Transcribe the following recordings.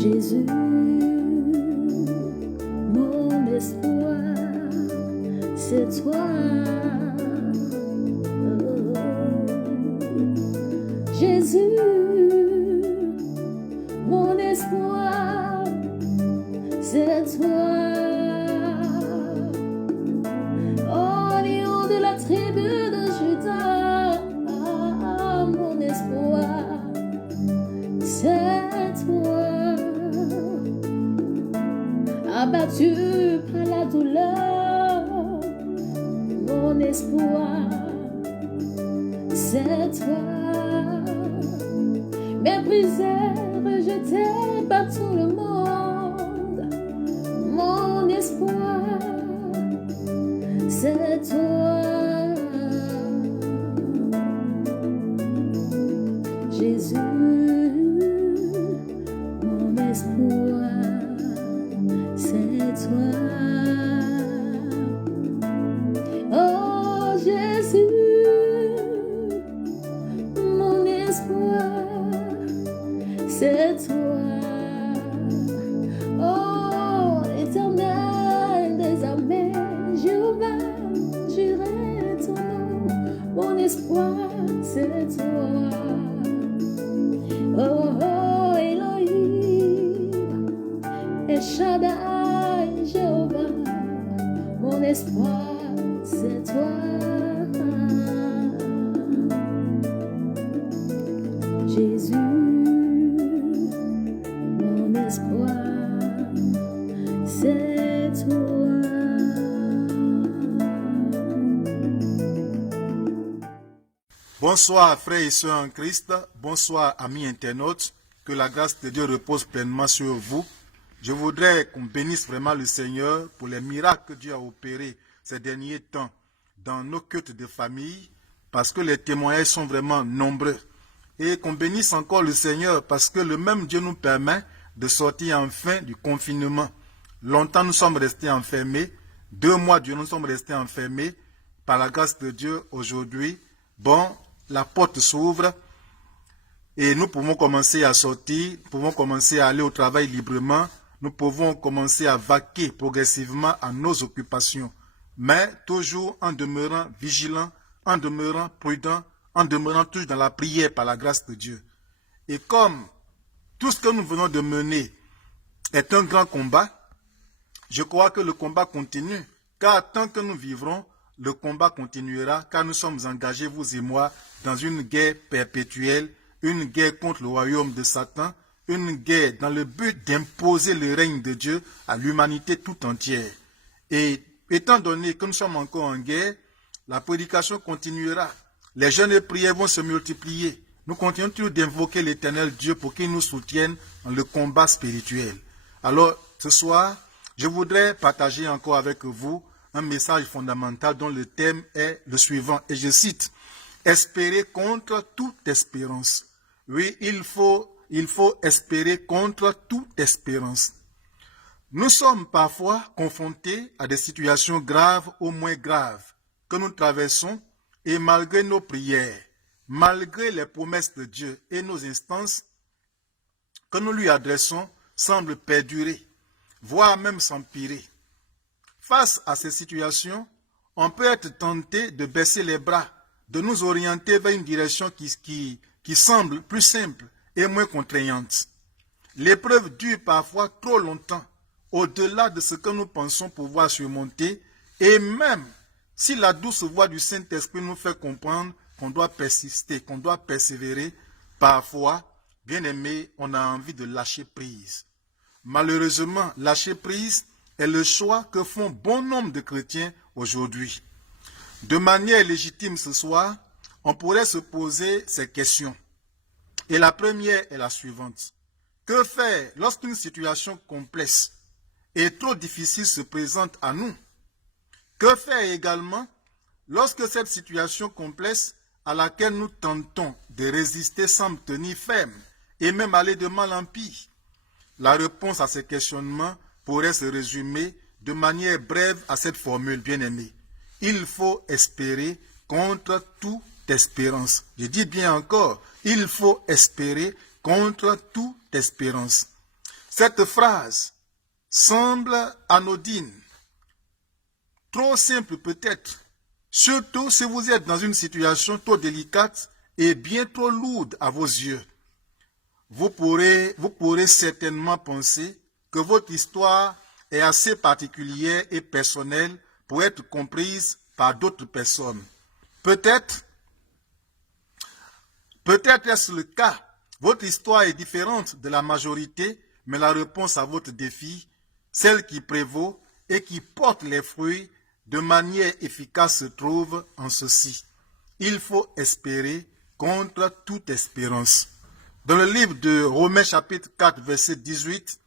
Jésus, mon espoir, c'est toi. Oh. Jésus, mon espoir, c'est toi. Oh, lion de la tribu de Juda, mon espoir, c'est toi. Abattu par la douleur, mon espoir, c'est toi. Méprisé, rejeté par tout le monde, mon espoir, c'est toi. Jésus, mon espoir, c'est toi. Oh Jésus, mon espoir, c'est toi. Oh Éternel des armées, Jéhovah, j'irai ton nom. Mon espoir, c'est toi. Oh, oh Elohim, El Shaddai, Jéhovah, mon espoir, c'est toi. Jésus, mon espoir, c'est toi. Bonsoir frères et sœurs en Christ, bonsoir amis internautes, que la grâce de Dieu repose pleinement sur vous. Je voudrais qu'on bénisse vraiment le Seigneur pour les miracles que Dieu a opérés ces derniers temps dans nos cultes de famille, parce que les témoignages sont vraiment nombreux. Et qu'on bénisse encore le Seigneur parce que le même Dieu nous permet de sortir enfin du confinement. Longtemps nous sommes restés enfermés, 2 mois durant nous sommes restés enfermés. Par la grâce de Dieu aujourd'hui, la porte s'ouvre et nous pouvons commencer à sortir, nous pouvons commencer à aller au travail librement, nous pouvons commencer à vaquer progressivement à nos occupations, mais toujours en demeurant vigilants, en demeurant prudents, en demeurant toujours dans la prière par la grâce de Dieu. Et comme tout ce que nous venons de mener est un grand combat, je crois que le combat continue, car tant que nous vivrons, le combat continuera, car nous sommes engagés, vous et moi, dans une guerre perpétuelle, une guerre contre le royaume de Satan, une guerre dans le but d'imposer le règne de Dieu à l'humanité tout entière. Et étant donné que nous sommes encore en guerre, la prédication continuera. Les jeûnes et prières vont se multiplier. Nous continuons toujours d'invoquer l'Éternel Dieu pour qu'il nous soutienne dans le combat spirituel. Alors, ce soir, je voudrais partager encore avec vous un message fondamental dont le thème est le suivant. Et je cite, « Espérer contre toute espérance ». Oui, il faut espérer contre toute espérance. Nous sommes parfois confrontés à des situations graves ou moins graves que nous traversons et malgré nos prières, malgré les promesses de Dieu et nos instances que nous lui adressons semblent perdurer, voire même s'empirer. Face à ces situations, on peut être tenté de baisser les bras, de nous orienter vers une direction qui semble plus simple et moins contraignante. L'épreuve dure parfois trop longtemps, au-delà de ce que nous pensons pouvoir surmonter, et même si la douce voix du Saint-Esprit nous fait comprendre qu'on doit persister, qu'on doit persévérer, parfois, bien aimé, on a envie de lâcher prise. Malheureusement, lâcher prise est le choix que font bon nombre de chrétiens aujourd'hui. De manière légitime ce soir, on pourrait se poser ces questions. Et la première est la suivante. Que faire lorsqu'une situation complexe et trop difficile se présente à nous? Que faire également lorsque cette situation complexe à laquelle nous tentons de résister semble tenir ferme et même aller de mal en pire? La réponse à ces questionnements pourrait se résumer de manière brève à cette formule, bien-aimée. Il faut espérer contre toute espérance. Je dis bien encore, il faut espérer contre toute espérance. Cette phrase semble anodine, trop simple peut-être, surtout si vous êtes dans une situation trop délicate et bien trop lourde à vos yeux. Vous pourrez certainement penser que votre histoire est assez particulière et personnelle pour être comprise par d'autres personnes. Peut-être est-ce le cas. Votre histoire est différente de la majorité, mais la réponse à votre défi, celle qui prévaut et qui porte les fruits de manière efficace se trouve en ceci. Il faut espérer contre toute espérance. Dans le livre de Romains chapitre 4, verset 18,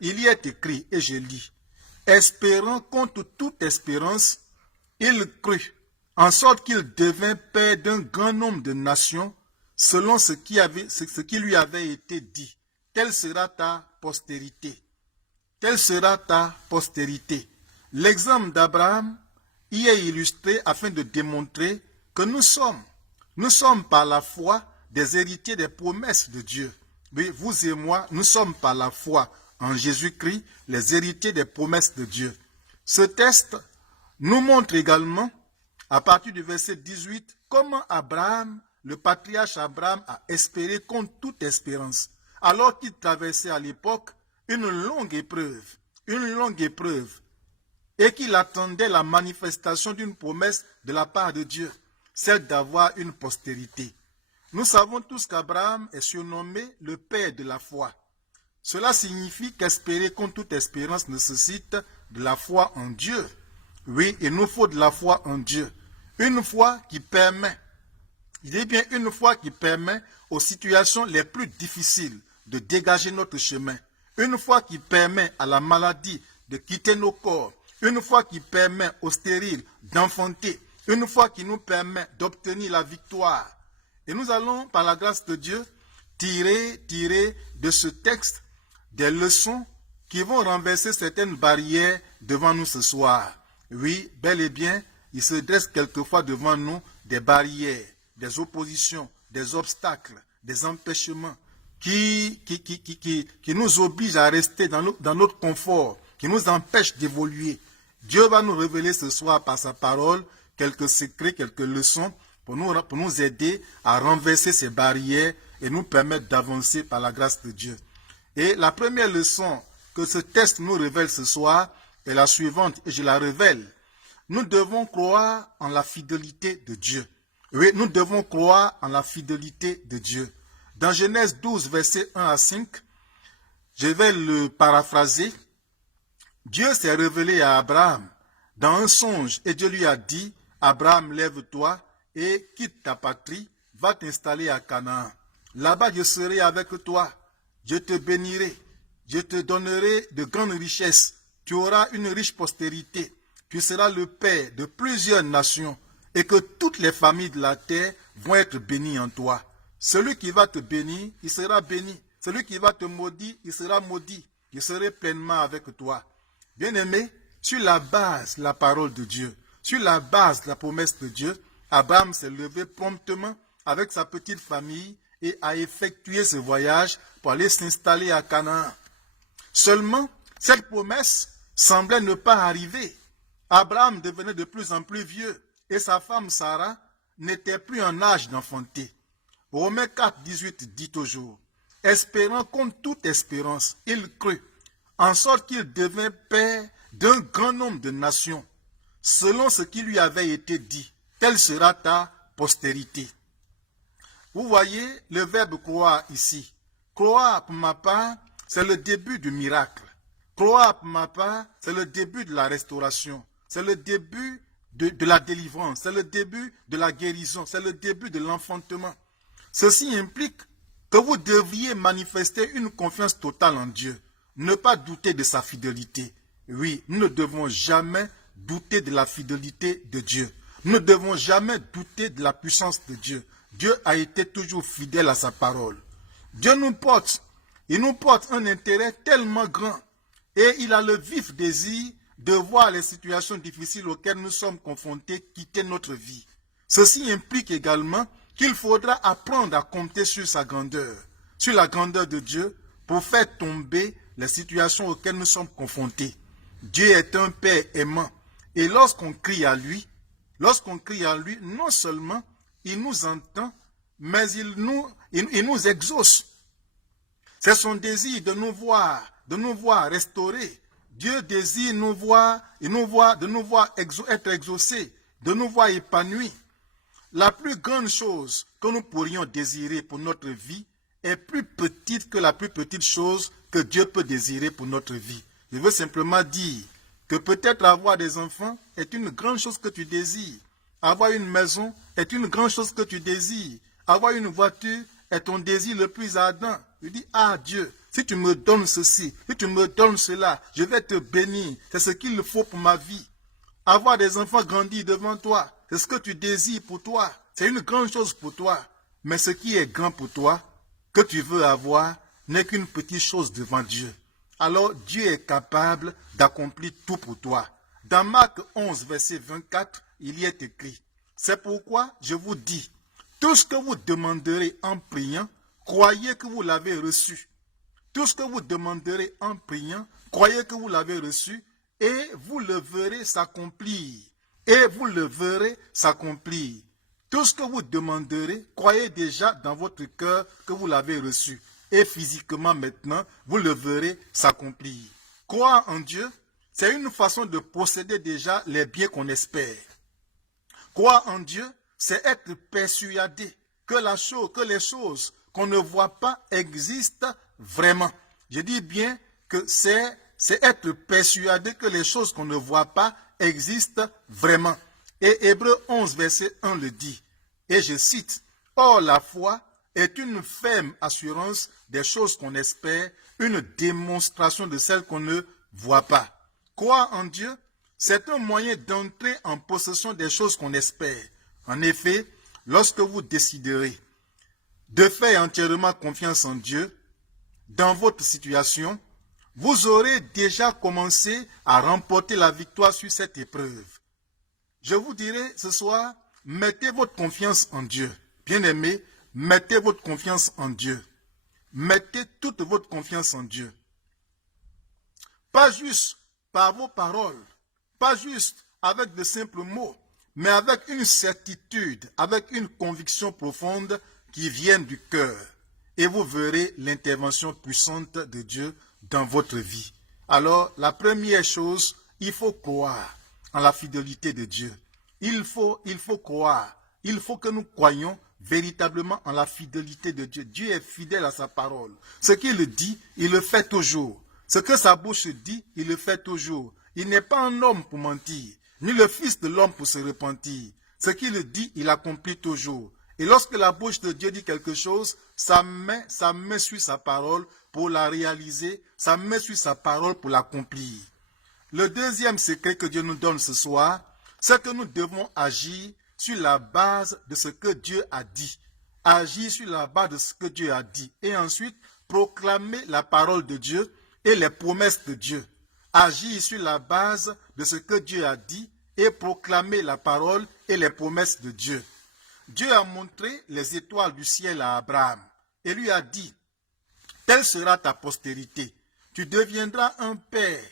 il y est écrit, et je lis, « Espérant contre toute espérance, il crut, en sorte qu'il devint père d'un grand nombre de nations, selon ce qui lui avait été dit. Telle sera ta postérité. Telle sera ta postérité. » L'exemple d'Abraham y est illustré afin de démontrer que nous sommes par la foi des héritiers des promesses de Dieu. Oui, vous et moi, nous sommes par la foi en Jésus-Christ les héritiers des promesses de Dieu. Ce texte nous montre également, à partir du verset 18, comment Abraham, le patriarche Abraham, a espéré contre toute espérance, alors qu'il traversait à l'époque une longue épreuve, et qu'il attendait la manifestation d'une promesse de la part de Dieu, celle d'avoir une postérité. Nous savons tous qu'Abraham est surnommé le père de la foi. Cela signifie qu'espérer contre toute espérance nécessite de la foi en Dieu. Oui, il nous faut de la foi en Dieu. Une foi qui permet, une foi qui permet aux situations les plus difficiles de dégager notre chemin. Une foi qui permet à la maladie de quitter nos corps. Une foi qui permet aux stériles d'enfanter. Une foi qui nous permet d'obtenir la victoire. Et nous allons, par la grâce de Dieu, tirer de ce texte des leçons qui vont renverser certaines barrières devant nous ce soir. Oui, bel et bien, il se dresse quelquefois devant nous des barrières, des oppositions, des obstacles, des empêchements qui nous obligent à rester dans notre confort, qui nous empêchent d'évoluer. Dieu va nous révéler ce soir par sa parole quelques secrets, quelques leçons pour nous aider à renverser ces barrières et nous permettre d'avancer par la grâce de Dieu. Et la première leçon que ce texte nous révèle ce soir est la suivante, et je la révèle. Nous devons croire en la fidélité de Dieu. Oui, nous devons croire en la fidélité de Dieu. Dans Genèse 12, versets 1 à 5, je vais le paraphraser. Dieu s'est révélé à Abraham dans un songe et Dieu lui a dit, « Abraham, lève-toi et quitte ta patrie, va t'installer à Canaan. Là-bas, je serai avec toi, je te bénirai, je te donnerai de grandes richesses, tu auras une riche postérité, tu seras le père de plusieurs nations et que toutes les familles de la terre vont être bénies en toi. Celui qui va te bénir, il sera béni. Celui qui va te maudire, il sera maudit. Je serai pleinement avec toi. » Bien-aimé, sur la base de la parole de Dieu, sur la base de la promesse de Dieu, Abraham s'est levé promptement avec sa petite famille et a effectué ce voyage pour aller s'installer à Canaan. Seulement, cette promesse semblait ne pas arriver. Abraham devenait de plus en plus vieux et sa femme Sarah n'était plus en âge d'enfanter. Romains 4, 18 dit toujours, « Espérant contre toute espérance, il crut, en sorte qu'il devint père d'un grand nombre de nations, selon ce qui lui avait été dit, telle sera ta postérité. » Vous voyez le verbe croire ici. Croire, pour ma part, c'est le début du miracle. Croire, pour ma part, c'est le début de la restauration. C'est le début de la délivrance. C'est le début de la guérison. C'est le début de l'enfantement. Ceci implique que vous devriez manifester une confiance totale en Dieu. Ne pas douter de sa fidélité. Oui, nous ne devons jamais douter de la fidélité de Dieu. Nous ne devons jamais douter de la puissance de Dieu. Dieu a été toujours fidèle à sa parole. Dieu nous porte un intérêt tellement grand et il a le vif désir de voir les situations difficiles auxquelles nous sommes confrontés quitter notre vie. Ceci implique également qu'il faudra apprendre à compter sur sa grandeur, sur la grandeur de Dieu pour faire tomber les situations auxquelles nous sommes confrontés. Dieu est un Père aimant. Et lorsqu'on crie à lui, non seulement il nous entend, mais il nous exauce. C'est son désir de nous voir restaurés. Dieu désire nous voir être exaucés, de nous voir épanouis. La plus grande chose que nous pourrions désirer pour notre vie est plus petite que la plus petite chose que Dieu peut désirer pour notre vie. Je veux simplement dire que peut-être avoir des enfants est une grande chose que tu désires. Avoir une maison est une grande chose que tu désires. Avoir une voiture est ton désir le plus ardent. Je dis, ah Dieu, si tu me donnes ceci, si tu me donnes cela, je vais te bénir. C'est ce qu'il faut pour ma vie. Avoir des enfants grandis devant toi, c'est ce que tu désires pour toi. C'est une grande chose pour toi. Mais ce qui est grand pour toi, que tu veux avoir, n'est qu'une petite chose devant Dieu. Alors Dieu est capable d'accomplir tout pour toi. Dans Marc 11, verset 24, il y est écrit, c'est pourquoi je vous dis, tout ce que vous demanderez en priant, croyez que vous l'avez reçu. Tout ce que vous demanderez en priant, croyez que vous l'avez reçu et vous le verrez s'accomplir. Et vous le verrez s'accomplir. Tout ce que vous demanderez, croyez déjà dans votre cœur que vous l'avez reçu. Et physiquement maintenant, vous le verrez s'accomplir. Croire en Dieu, c'est une façon de posséder déjà les biens qu'on espère. Croire en Dieu, c'est être persuadé que les choses qu'on ne voit pas existent vraiment. Je dis bien que c'est être persuadé que les choses qu'on ne voit pas existent vraiment. Et Hébreux 11, verset 1 le dit. Et je cite, « Or la foi est une ferme assurance des choses qu'on espère, une démonstration de celles qu'on ne voit pas. » Croire en Dieu, c'est un moyen d'entrer en possession des choses qu'on espère. En effet, lorsque vous déciderez de faire entièrement confiance en Dieu, dans votre situation, vous aurez déjà commencé à remporter la victoire sur cette épreuve. Je vous dirai ce soir, mettez votre confiance en Dieu. Bien-aimés, mettez votre confiance en Dieu. Mettez toute votre confiance en Dieu. Pas juste par vos paroles, pas juste avec de simples mots, mais avec une certitude, avec une conviction profonde qui vienne du cœur. Et vous verrez l'intervention puissante de Dieu dans votre vie. Alors, la première chose, il faut croire en la fidélité de Dieu. Il faut croire. Il faut que nous croyions véritablement en la fidélité de Dieu. Dieu est fidèle à sa parole. Ce qu'il dit, il le fait toujours. Ce que sa bouche dit, il le fait toujours. Il n'est pas un homme pour mentir, ni le fils de l'homme pour se repentir. Ce qu'il dit, il accomplit toujours. Et lorsque la bouche de Dieu dit quelque chose, sa main suit sa parole pour la réaliser, sa main suit sa parole pour l'accomplir. Le deuxième secret que Dieu nous donne ce soir, c'est que nous devons agir sur la base de ce que Dieu a dit. Agir sur la base de ce que Dieu a dit. Et ensuite, proclamer la parole de Dieu et les promesses de Dieu. Agir sur la base de ce que Dieu a dit et proclamer la parole et les promesses de Dieu. Dieu a montré les étoiles du ciel à Abraham et lui a dit, telle sera ta postérité. Tu deviendras un père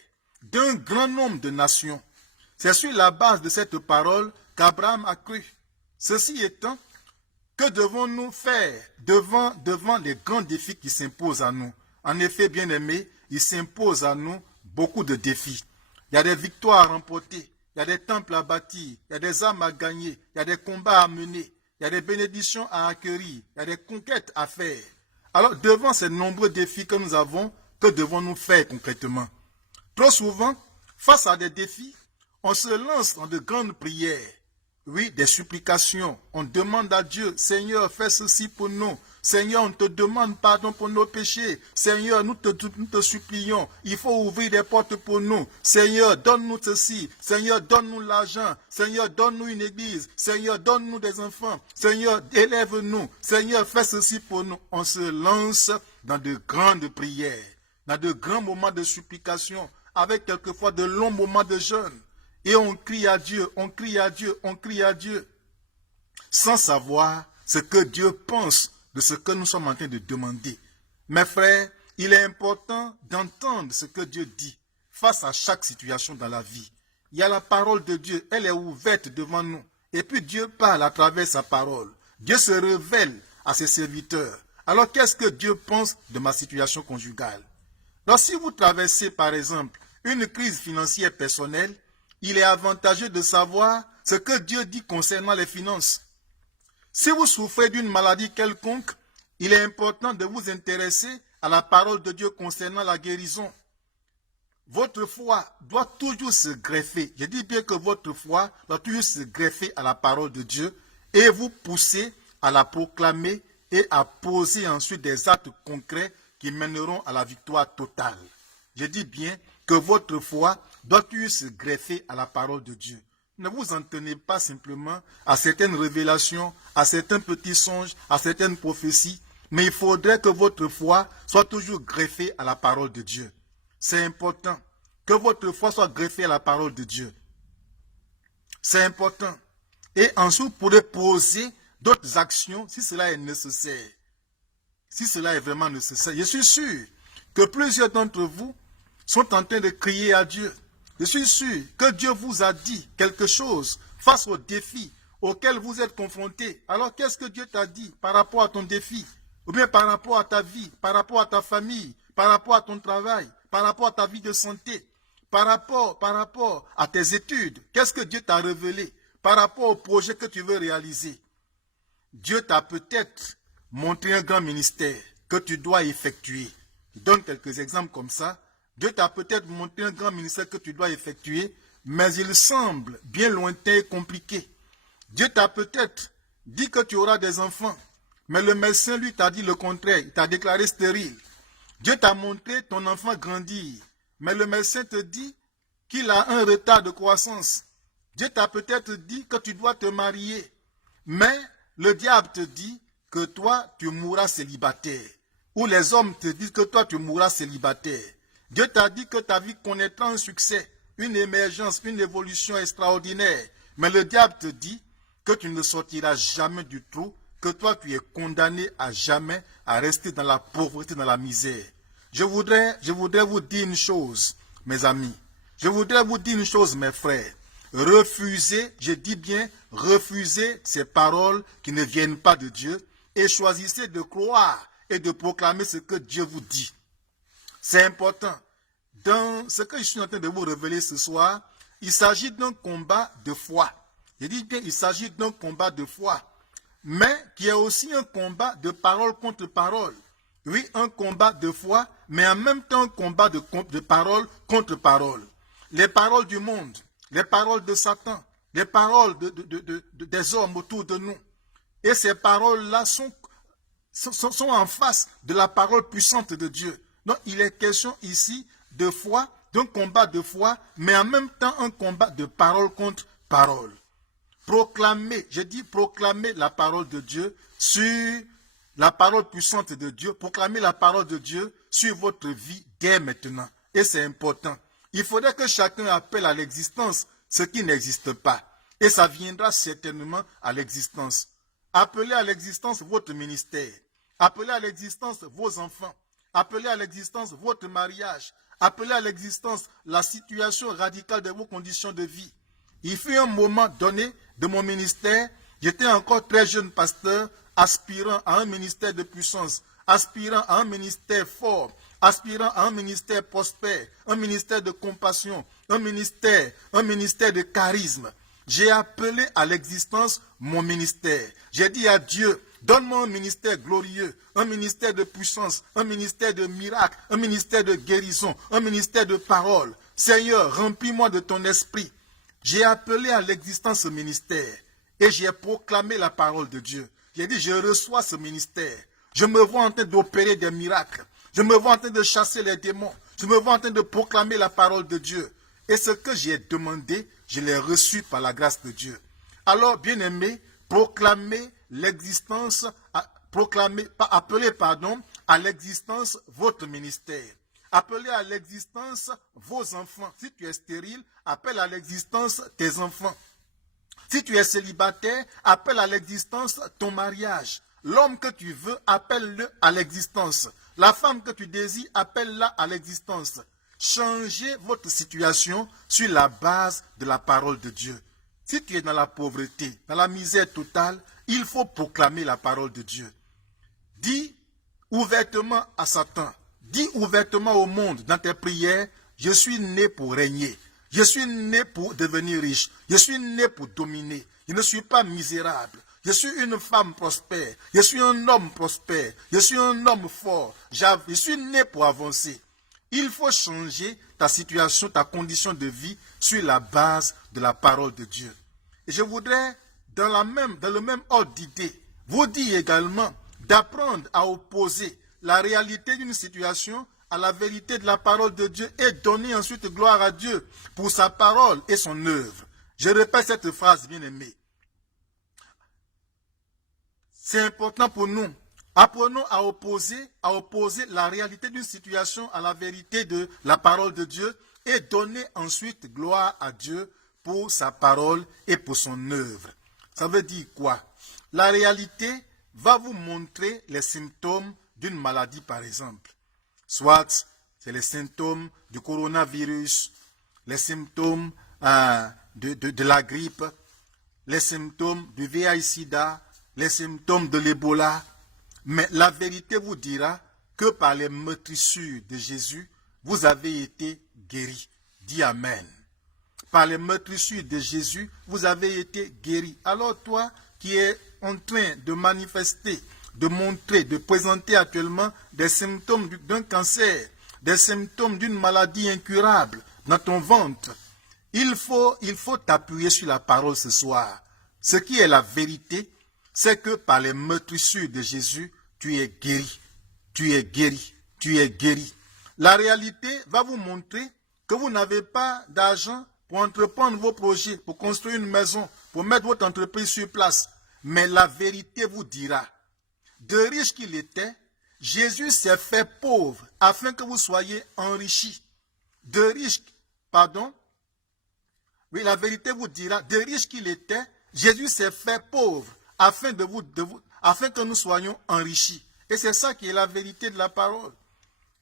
d'un grand nombre de nations. C'est sur la base de cette parole qu'Abraham a cru. Ceci étant, que devons-nous faire devant les grands défis qui s'imposent à nous? En effet, bien-aimés, il s'impose à nous beaucoup de défis. Il y a des victoires à remporter, il y a des temples à bâtir, il y a des âmes à gagner, il y a des combats à mener, il y a des bénédictions à acquérir, il y a des conquêtes à faire. Alors, devant ces nombreux défis que nous avons, que devons-nous faire concrètement? Trop souvent, face à des défis, on se lance dans de grandes prières. Oui, des supplications. On demande à Dieu, Seigneur, fais ceci pour nous. Seigneur, on te demande pardon pour nos péchés. Seigneur, nous te supplions. Il faut ouvrir des portes pour nous. Seigneur, donne-nous ceci. Seigneur, donne-nous l'argent. Seigneur, donne-nous une église. Seigneur, donne-nous des enfants. Seigneur, élève-nous. Seigneur, fais ceci pour nous. On se lance dans de grandes prières, dans de grands moments de supplication, avec quelquefois de longs moments de jeûne. Et on crie à Dieu, on crie à Dieu, on crie à Dieu, sans savoir ce que Dieu pense de ce que nous sommes en train de demander. Mes frères, Il est important d'entendre ce que Dieu dit face à chaque situation dans la vie. Il y a la parole de Dieu, elle est ouverte devant nous. Et puis Dieu parle à travers sa parole. Dieu se révèle à ses serviteurs. Alors qu'est-ce que Dieu pense de ma situation conjugale? Donc si vous traversez par exemple une crise financière personnelle, il est avantageux de savoir ce que Dieu dit concernant les finances. Si vous souffrez d'une maladie quelconque, il est important de vous intéresser à la parole de Dieu concernant la guérison. Votre foi doit toujours se greffer. Je dis bien que votre foi doit toujours se greffer à la parole de Dieu et vous pousser à la proclamer et à poser ensuite des actes concrets qui mèneront à la victoire totale. Je dis bien que votre foi doit toujours se greffer à la parole de Dieu. Ne vous en tenez pas simplement à certaines révélations, à certains petits songes, à certaines prophéties, mais il faudrait que votre foi soit toujours greffée à la parole de Dieu. C'est important que votre foi soit greffée à la parole de Dieu. C'est important. Et ensuite, vous pourrez poser d'autres actions si cela est nécessaire. Si cela est vraiment nécessaire. Je suis sûr que plusieurs d'entre vous sont en train de crier à Dieu. Je suis sûr que Dieu vous a dit quelque chose face aux défis auxquels vous êtes confrontés. Alors qu'est-ce que Dieu t'a dit par rapport à ton défi? Ou bien par rapport à ta vie, par rapport à ta famille, par rapport à ton travail, par rapport à ta vie de santé, par rapport à tes études. Qu'est-ce que Dieu t'a révélé par rapport au projet que tu veux réaliser? Dieu t'a peut-être montré un grand ministère que tu dois effectuer. Je donne quelques exemples comme ça. Dieu t'a peut-être montré un grand ministère que tu dois effectuer, mais il semble bien lointain et compliqué. Dieu t'a peut-être dit que tu auras des enfants, mais le médecin lui t'a dit le contraire, il t'a déclaré stérile. Dieu t'a montré ton enfant grandir, mais le médecin te dit qu'il a un retard de croissance. Dieu t'a peut-être dit que tu dois te marier, mais le diable te dit que toi, tu mourras célibataire. Ou les hommes te disent que toi, tu mourras célibataire. Dieu t'a dit que ta vie connaîtra un succès, une émergence, une évolution extraordinaire. Mais le diable te dit que tu ne sortiras jamais du trou, que toi, tu es condamné à jamais à rester dans la pauvreté, dans la misère. Je voudrais vous dire une chose, mes amis. Je voudrais vous dire une chose, mes frères. Refusez, je dis bien, refusez ces paroles qui ne viennent pas de Dieu et choisissez de croire et de proclamer ce que Dieu vous dit. C'est important. Dans ce que je suis en train de vous révéler ce soir, il s'agit d'un combat de foi. Je dis bien, il s'agit d'un combat de foi, mais qui est aussi un combat de parole contre parole. Oui, un combat de foi, mais en même temps un combat de parole contre parole. Les paroles du monde, les paroles de Satan, les paroles des hommes autour de nous. Et ces paroles-là sont en face de la parole puissante de Dieu. Donc, il est question ici de foi, d'un combat de foi, mais en même temps un combat de parole contre parole. Proclamer, je dis proclamer la parole de Dieu sur la parole puissante de Dieu, proclamer la parole de Dieu sur votre vie dès maintenant. Et c'est important. Il faudrait que chacun appelle à l'existence ce qui n'existe pas. Et ça viendra certainement à l'existence. Appelez à l'existence votre ministère. Appelez à l'existence vos enfants. Appelez à l'existence votre mariage. Appelez à l'existence la situation radicale de vos conditions de vie. Il fut un moment donné de mon ministère, j'étais encore très jeune pasteur, aspirant à un ministère de puissance, aspirant à un ministère fort, aspirant à un ministère prospère, un ministère de compassion, un ministère de charisme. J'ai appelé à l'existence mon ministère. J'ai dit à Dieu, donne-moi un ministère glorieux, un ministère de puissance, un ministère de miracle, un ministère de guérison, un ministère de parole. Seigneur, remplis-moi de ton esprit. J'ai appelé à l'existence ce ministère et j'ai proclamé la parole de Dieu. J'ai dit, je reçois ce ministère. Je me vois en train d'opérer des miracles. Je me vois en train de chasser les démons. Je me vois en train de proclamer la parole de Dieu. Et ce que j'ai demandé, je l'ai reçu par la grâce de Dieu. Alors, bien-aimés, appelez à l'existence votre ministère. Appelez à l'existence vos enfants. Si tu es stérile, appelle à l'existence tes enfants. Si tu es célibataire, appelle à l'existence ton mariage. L'homme que tu veux, appelle-le à l'existence. La femme que tu désires, appelle-la à l'existence. Changez votre situation sur la base de la parole de Dieu. Si tu es dans la pauvreté, dans la misère totale, il faut proclamer la parole de Dieu. Dis ouvertement à Satan, dis ouvertement au monde dans tes prières, je suis né pour régner. Je suis né pour devenir riche. Je suis né pour dominer. Je ne suis pas misérable. Je suis une femme prospère. Je suis un homme prospère. Je suis un homme fort. Je suis né pour avancer. Il faut changer ta situation, ta condition de vie sur la base de la parole de Dieu. Et je voudrais, dans le même ordre d'idée, vous dire également d'apprendre à opposer la réalité d'une situation à la vérité de la parole de Dieu et donner ensuite gloire à Dieu pour sa parole et son œuvre. Je répète cette phrase, bien-aimée. C'est important pour nous. Apprenons à opposer la réalité d'une situation à la vérité de la parole de Dieu et donner ensuite gloire à Dieu pour sa parole et pour son œuvre. Ça veut dire quoi? La réalité va vous montrer les symptômes d'une maladie, par exemple. Soit c'est les symptômes du coronavirus, les symptômes de la grippe, les symptômes du VIH-Sida, les symptômes de l'Ebola. Mais la vérité vous dira que par les meurtrissures de Jésus, vous avez été guéris. Dis Amen. Par les meurtrissures de Jésus, vous avez été guéris. Alors toi qui es en train de manifester, de montrer, de présenter actuellement des symptômes d'un cancer, des symptômes d'une maladie incurable dans ton ventre, il faut t'appuyer sur la parole ce soir. Ce qui est la vérité, c'est que par les meurtrissures de Jésus, tu es guéri, tu es guéri, tu es guéri. La réalité va vous montrer que vous n'avez pas d'argent pour entreprendre vos projets, pour construire une maison, pour mettre votre entreprise sur place. Mais la vérité vous dira, de riche qu'il était, Jésus s'est fait pauvre afin que vous soyez enrichis. Oui, la vérité vous dira, de riche qu'il était, Jésus s'est fait pauvre afin que nous soyons enrichis. Et c'est ça qui est la vérité de la parole.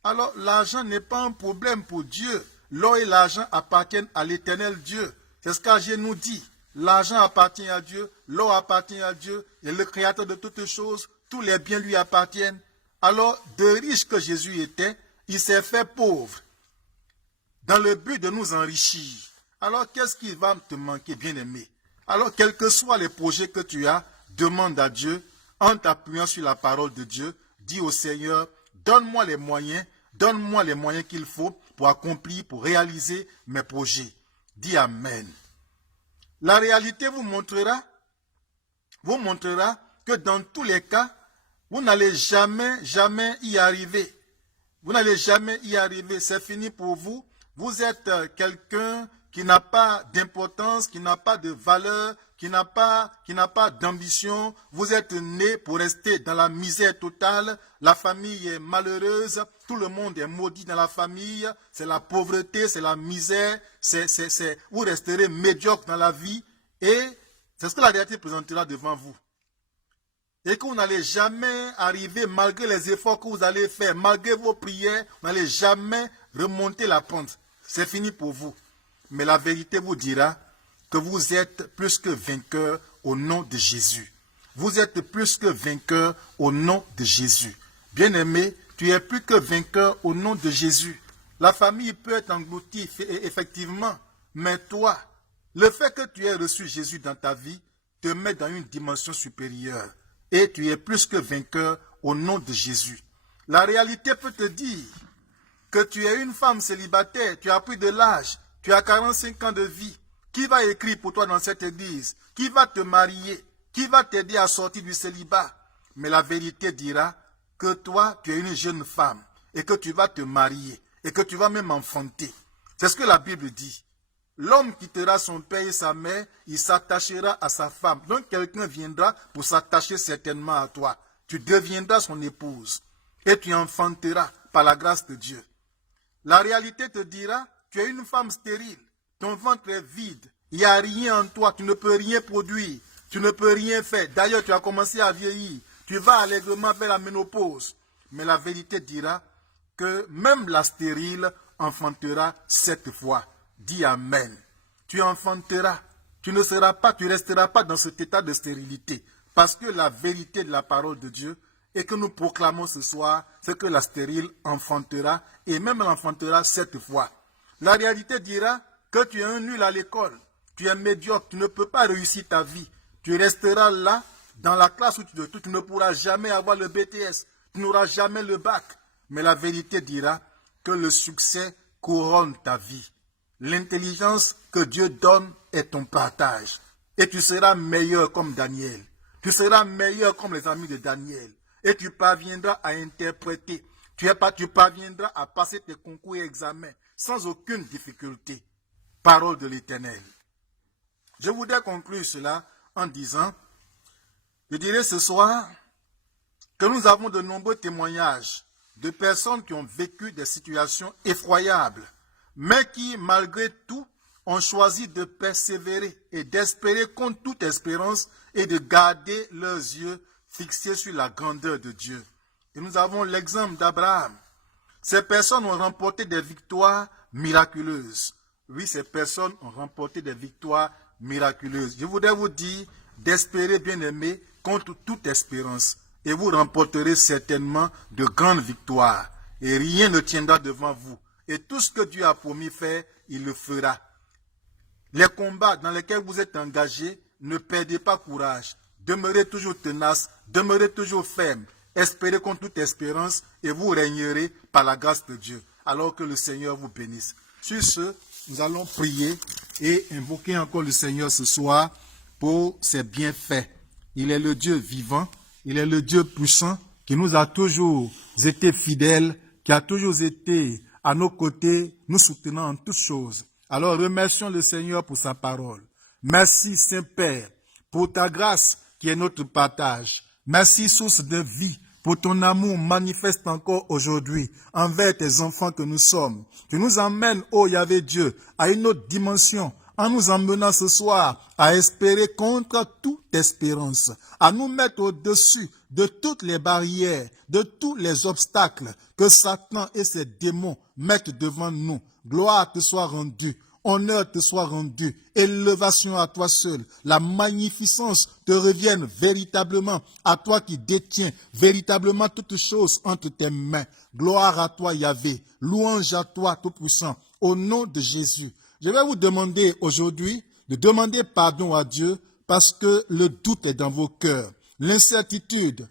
Alors, l'argent n'est pas un problème pour Dieu. L'or et l'argent appartiennent à l'éternel Dieu. C'est ce qu'Agé nous dit. L'argent appartient à Dieu, l'or appartient à Dieu, et le créateur de toutes choses, tous les biens lui appartiennent. Alors, de riche que Jésus était, il s'est fait pauvre, dans le but de nous enrichir. Alors, qu'est-ce qui va te manquer, bien-aimé? Alors, quels que soient les projets que tu as, demande à Dieu, en t'appuyant sur la parole de Dieu, dis au Seigneur, donne-moi les moyens qu'il faut pour accomplir, pour réaliser mes projets. Dis Amen. La réalité vous montrera que dans tous les cas, vous n'allez jamais y arriver. Vous n'allez jamais y arriver. C'est fini pour vous. Vous êtes quelqu'un qui n'a pas d'importance, qui n'a pas de valeur, qui n'a pas d'ambition. Vous êtes né pour rester dans la misère totale. La famille est malheureuse. Tout le monde est maudit dans la famille. C'est la pauvreté, c'est la misère. Vous resterez médiocre dans la vie. Et c'est ce que la réalité présentera devant vous. Et que vous n'allez jamais arriver, malgré les efforts que vous allez faire, malgré vos prières, vous n'allez jamais remonter la pente. C'est fini pour vous. Mais la vérité vous dira que vous êtes plus que vainqueur au nom de Jésus. Vous êtes plus que vainqueur au nom de Jésus. Bien-aimé, tu es plus que vainqueur au nom de Jésus. La famille peut être engloutie, effectivement, mais toi, le fait que tu aies reçu Jésus dans ta vie te met dans une dimension supérieure. Et tu es plus que vainqueur au nom de Jésus. La réalité peut te dire que tu es une femme célibataire, tu as pris de l'âge, tu as 45 ans de vie. Qui va écrire pour toi dans cette église? Qui va te marier? Qui va t'aider à sortir du célibat? Mais la vérité dira que toi, tu es une jeune femme et que tu vas te marier et que tu vas même enfanter. C'est ce que la Bible dit. L'homme quittera son père et sa mère, il s'attachera à sa femme. Donc quelqu'un viendra pour s'attacher certainement à toi. Tu deviendras son épouse et tu enfanteras par la grâce de Dieu. La réalité te dira, tu es une femme stérile, ton ventre est vide, il n'y a rien en toi, tu ne peux rien produire, tu ne peux rien faire. D'ailleurs, tu as commencé à vieillir, tu vas allègrement vers la ménopause. Mais la vérité dira que même la stérile enfantera 7 fois. Dis Amen. Tu enfanteras. Tu resteras pas dans cet état de stérilité. Parce que la vérité de la parole de Dieu et que nous proclamons ce soir, c'est que la stérile enfantera et même elle enfantera 7 fois. La réalité dira que tu es un nul à l'école, tu es médiocre, tu ne peux pas réussir ta vie. Tu resteras là, dans la classe où tu ne pourras jamais avoir le BTS, tu n'auras jamais le bac. Mais la vérité dira que le succès couronne ta vie. L'intelligence que Dieu donne est ton partage. Et tu seras meilleur comme Daniel. Tu seras meilleur comme les amis de Daniel. Et tu parviendras à interpréter. Tu parviendras à passer tes concours et examens sans aucune difficulté. Parole de l'Éternel. Je voudrais conclure cela en disant, je dirais ce soir que nous avons de nombreux témoignages de personnes qui ont vécu des situations effroyables, mais qui, malgré tout, ont choisi de persévérer et d'espérer contre toute espérance et de garder leurs yeux fixés sur la grandeur de Dieu. Et nous avons l'exemple d'Abraham. Ces personnes ont remporté des victoires miraculeuses. Oui, ces personnes ont remporté des victoires miraculeuses. Je voudrais vous dire d'espérer, bien-aimés, contre toute espérance. Et vous remporterez certainement de grandes victoires. Et rien ne tiendra devant vous. Et tout ce que Dieu a promis faire, il le fera. Les combats dans lesquels vous êtes engagés, ne perdez pas courage. Demeurez toujours tenace, demeurez toujours ferme. Espérez contre toute espérance et vous régnerez par la grâce de Dieu. Alors que le Seigneur vous bénisse. Sur ce, nous allons prier et invoquer encore le Seigneur ce soir pour ses bienfaits. Il est le Dieu vivant, il est le Dieu puissant qui nous a toujours été fidèle, qui a toujours été à nos côtés, nous soutenant en toutes choses. Alors remercions le Seigneur pour sa parole. Merci Saint-Père pour ta grâce qui est notre partage. Merci source de vie pour ton amour manifeste encore aujourd'hui envers tes enfants que nous sommes. Tu nous emmènes, ô Yahvé Dieu, à une autre dimension en nous emmenant ce soir à espérer contre toute espérance, à nous mettre au-dessus de toutes les barrières, de tous les obstacles que Satan et ses démons mettent devant nous. Gloire te soit rendue. Honneur te soit rendu, élévation à toi seul, la magnificence te revienne véritablement à toi qui détiens véritablement toutes choses entre tes mains. Gloire à toi Yahvé, louange à toi Tout-Puissant, au nom de Jésus. Je vais vous demander aujourd'hui de demander pardon à Dieu parce que le doute est dans vos cœurs, l'incertitude.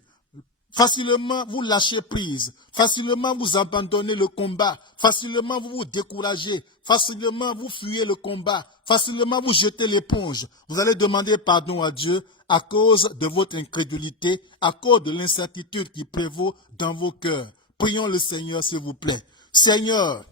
Facilement, vous lâchez prise. Facilement, vous abandonnez le combat. Facilement, vous vous découragez. Facilement, vous fuyez le combat. Facilement, vous jetez l'éponge. Vous allez demander pardon à Dieu à cause de votre incrédulité, à cause de l'incertitude qui prévaut dans vos cœurs. Prions le Seigneur, s'il vous plaît. Seigneur,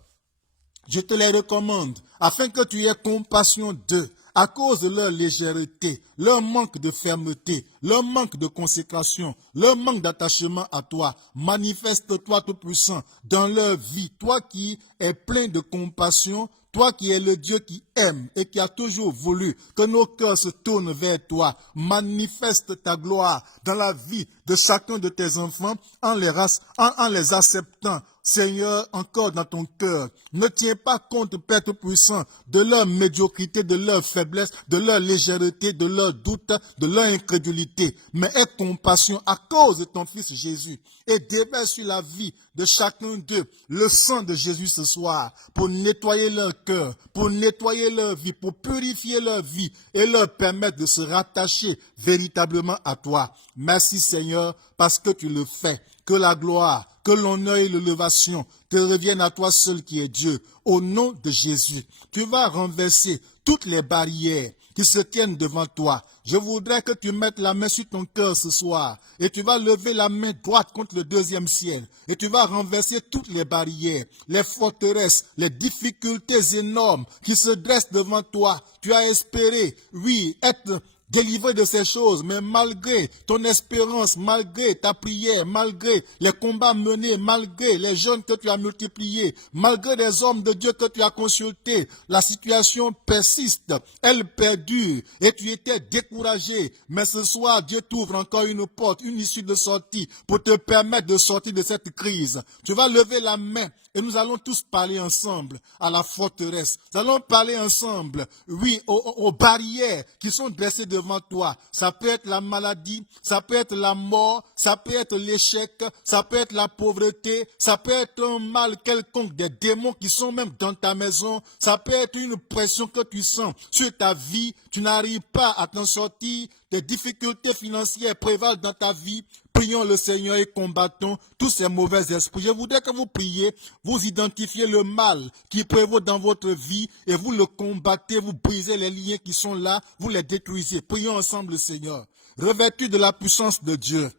je te les recommande afin que tu aies compassion d'eux. À cause de leur légèreté, leur manque de fermeté, leur manque de consécration, leur manque d'attachement à toi, manifeste-toi Tout-Puissant dans leur vie, toi qui es plein de compassion, toi qui es le Dieu qui aime et qui a toujours voulu que nos cœurs se tournent vers toi, manifeste ta gloire dans la vie de chacun de tes enfants en les acceptant. Seigneur, encore dans ton cœur, ne tiens pas compte, Père Tout-Puissant, de leur médiocrité, de leur faiblesse, de leur légèreté, de leur doute, de leur incrédulité, mais aie compassion à cause de ton Fils Jésus et déverse sur la vie de chacun d'eux le sang de Jésus ce soir pour nettoyer leur cœur, pour nettoyer leur vie, pour purifier leur vie et leur permettre de se rattacher véritablement à toi. Merci Seigneur parce que tu le fais. Que la gloire, que l'honneur et l'élévation te reviennent à toi seul qui es Dieu. Au nom de Jésus, tu vas renverser toutes les barrières qui se tiennent devant toi. Je voudrais que tu mettes la main sur ton cœur ce soir et tu vas lever la main droite contre le deuxième ciel et tu vas renverser toutes les barrières, les forteresses, les difficultés énormes qui se dressent devant toi. Tu as espéré, oui, être délivré de ces choses, mais malgré ton espérance, malgré ta prière, malgré les combats menés, malgré les jeûnes que tu as multipliés, malgré les hommes de Dieu que tu as consultés, la situation persiste, elle perdure et tu étais découragé. Mais ce soir, Dieu t'ouvre encore une porte, une issue de sortie pour te permettre de sortir de cette crise. Tu vas lever la main et nous allons tous parler ensemble à la forteresse. Nous allons parler ensemble, oui, aux barrières qui sont dressées devant toi. Ça peut être la maladie, ça peut être la mort, ça peut être l'échec, ça peut être la pauvreté, ça peut être un mal quelconque, des démons qui sont même dans ta maison, ça peut être une pression que tu sens sur ta vie, tu n'arrives pas à t'en sortir, des difficultés financières prévalent dans ta vie. Prions le Seigneur et combattons tous ces mauvais esprits. Je voudrais que vous priez, vous identifiez le mal qui prévaut dans votre vie et vous le combattez, vous brisez les liens qui sont là, vous les détruisez. Prions ensemble le Seigneur. Revêtus de la puissance de Dieu,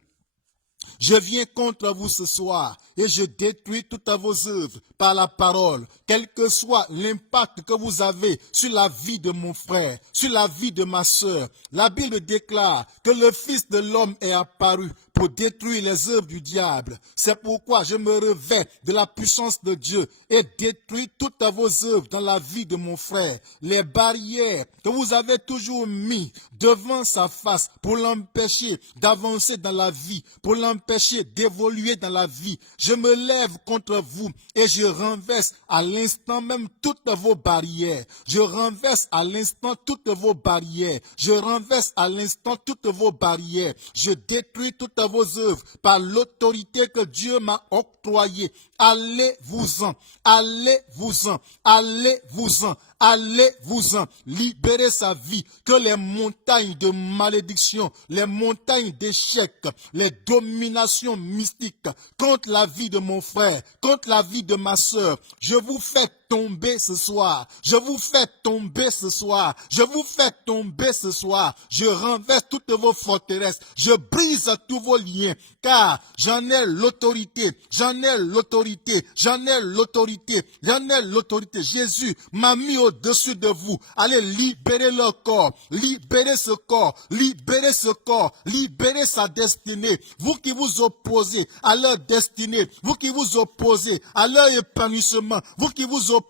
je viens contre vous ce soir et je détruis toutes vos œuvres par la parole, quel que soit l'impact que vous avez sur la vie de mon frère, sur la vie de ma sœur. La Bible déclare que le Fils de l'homme est apparu pour détruire les œuvres du diable. C'est pourquoi je me revêts de la puissance de Dieu et détruis toutes vos œuvres dans la vie de mon frère. Les barrières que vous avez toujours mis devant sa face pour l'empêcher d'avancer dans la vie, pour l'empêcher d'évoluer dans la vie. Je me lève contre vous et je renverse à l'instant même toutes vos barrières. Je renverse à l'instant toutes vos barrières. Je renverse à l'instant toutes vos barrières. Je détruis toutes vos œuvres par l'autorité que Dieu m'a octroyée. Allez-vous-en, allez-vous-en, allez-vous-en, allez-vous-en. Libérez sa vie, que les montagnes de malédiction, les montagnes d'échecs, les dominations mystiques contre la vie de mon frère, contre la vie de ma sœur, je vous fais tomber ce soir. Je vous fais tomber ce soir. Je vous fais tomber ce soir. Je renverse toutes vos forteresses. Je brise tous vos liens. Car j'en ai l'autorité. J'en ai l'autorité. J'en ai l'autorité. J'en ai l'autorité. Jésus m'a mis au-dessus de vous. Allez libérer leur corps. Libérez ce corps. Libérez ce corps. Libérez sa destinée. Vous qui vous opposez à leur destinée. Vous qui vous opposez à leur épanouissement. Vous qui vous opposez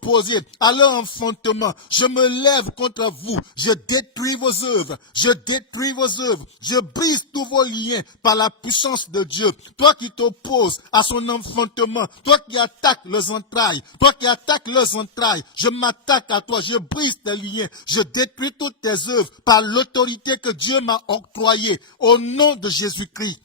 à leur enfantement, je me lève contre vous, je détruis vos œuvres, je détruis vos œuvres, je brise tous vos liens par la puissance de Dieu. Toi qui t'opposes à son enfantement, toi qui attaques leurs entrailles, je m'attaque à toi, je brise tes liens, je détruis toutes tes œuvres par l'autorité que Dieu m'a octroyée au nom de Jésus-Christ.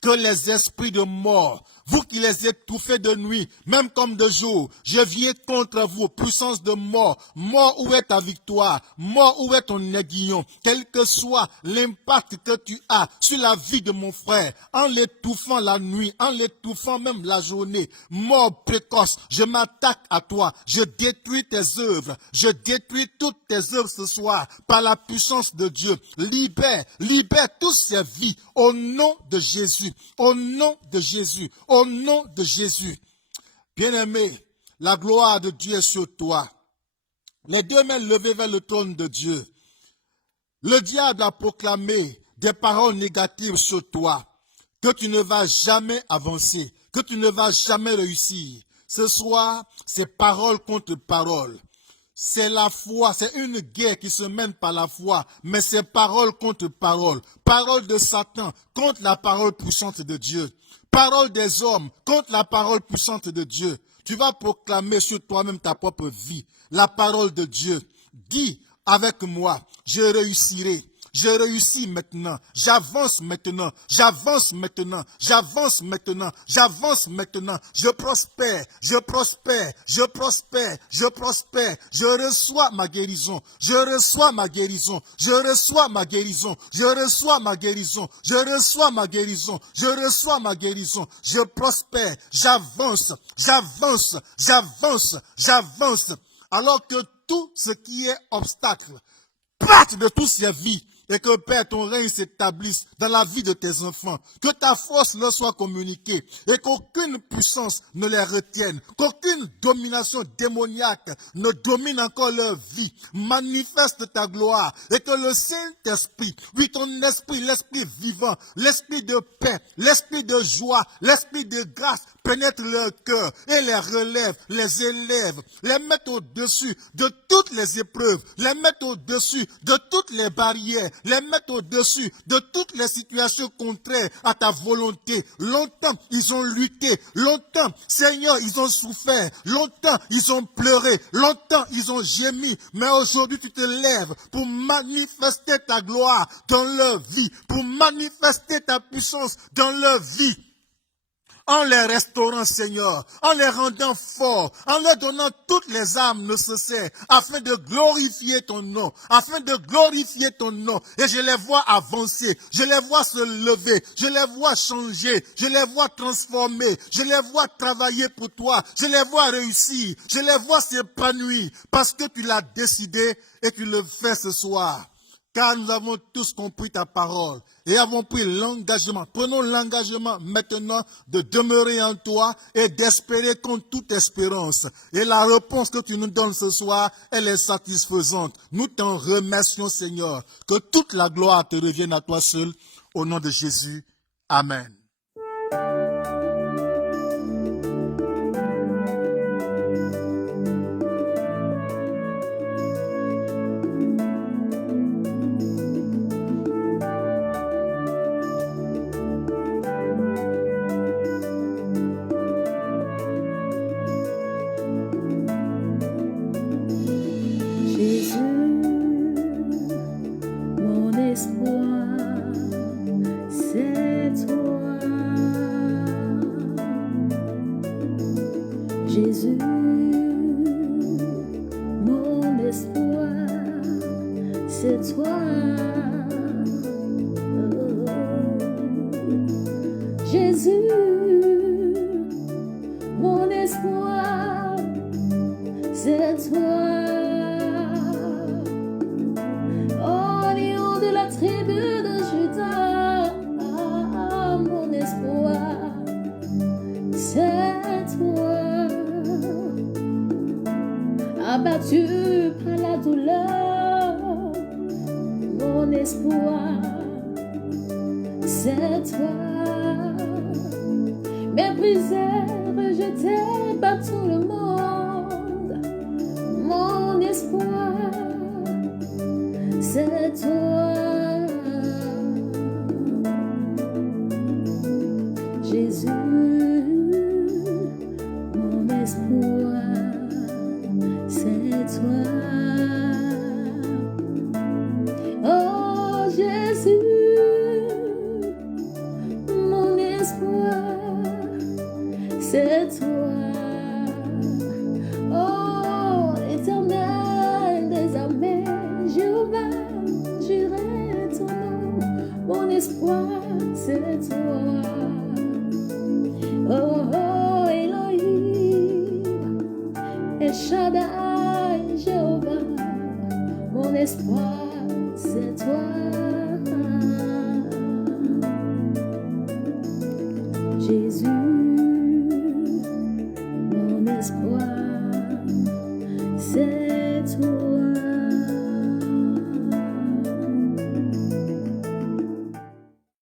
Que les esprits de mort, vous qui les étouffez de nuit, même comme de jour, je viens contre vous, puissance de mort. Mort, où est ta victoire? Mort, où est ton aiguillon? Quel que soit l'impact que tu as sur la vie de mon frère, en l'étouffant la nuit, en l'étouffant même la journée, mort précoce, je m'attaque à toi, je détruis tes œuvres, je détruis toutes tes œuvres ce soir, par la puissance de Dieu. Libère toutes ces vies, au nom de Jésus, au nom de Jésus, au nom de Jésus. Bien-aimé, la gloire de Dieu est sur toi. Les deux mains levées vers le trône de Dieu. Le diable a proclamé des paroles négatives sur toi, que tu ne vas jamais avancer, que tu ne vas jamais réussir. Ce soir, c'est parole contre parole. C'est la foi, c'est une guerre qui se mène par la foi, mais c'est parole contre parole. Parole de Satan contre la parole puissante de Dieu. Parole des hommes contre la parole puissante de Dieu. Tu vas proclamer sur toi-même ta propre vie la parole de Dieu. Dis avec moi, je réussirai. Je réussis maintenant, j'avance maintenant, j'avance maintenant, j'avance maintenant, j'avance maintenant, je prospère, je prospère, je prospère, je prospère, je reçois ma guérison, je reçois ma guérison, je reçois ma guérison, je reçois ma guérison, je reçois ma guérison, je reçois ma guérison, je prospère, j'avance, j'avance, j'avance, j'avance, alors que tout ce qui est obstacle parte de toutes ces vies. Et que, Père, ton règne s'établisse dans la vie de tes enfants. Que ta force leur soit communiquée et qu'aucune puissance ne les retienne. Qu'aucune domination démoniaque ne domine encore leur vie. Manifeste ta gloire et que le Saint-Esprit, oui, ton esprit, l'esprit vivant, l'esprit de paix, l'esprit de joie, l'esprit de grâce, pénètre leur cœur et les relève, les élève, les mette au-dessus de toutes les épreuves, les mette au-dessus de toutes les barrières, les mette au-dessus de toutes les situations contraires à ta volonté. Longtemps, ils ont lutté. Longtemps, Seigneur, ils ont souffert. Longtemps, ils ont pleuré. Longtemps, ils ont gémi. Mais aujourd'hui, tu te lèves pour manifester ta gloire dans leur vie, pour manifester ta puissance dans leur vie. En les restaurant, Seigneur, en les rendant forts, en leur donnant toutes les armes nécessaires, afin de glorifier ton nom, afin de glorifier ton nom. Et je les vois avancer, je les vois se lever, je les vois changer, je les vois transformer, je les vois travailler pour toi, je les vois réussir, je les vois s'épanouir, parce que tu l'as décidé et tu le fais ce soir. Car nous avons tous compris ta parole et avons pris l'engagement. Prenons l'engagement maintenant de demeurer en toi et d'espérer contre toute espérance. Et la réponse que tu nous donnes ce soir, elle est satisfaisante. Nous t'en remercions, Seigneur. Que toute la gloire te revienne à toi seul. Au nom de Jésus. Amen. Jésus, mon espoir, c'est toi. Oh. Jésus, mon espoir, c'est toi. Oh, lion de la tribu de Juda, mon espoir, c'est toi. Abattu par la douleur, mon espoir, c'est toi. Méprisé, rejeté par tout le monde, mon espoir, c'est toi. Jésus, mon espoir, c'est toi. Oh Jésus, mon espoir, c'est toi. Oh Éternel des armées, Jéhovah, j'irai ton nom. Mon espoir, c'est toi. Oh, oh Elohim, El Shaddai, Jéhovah, mon espoir, c'est toi. Jésus.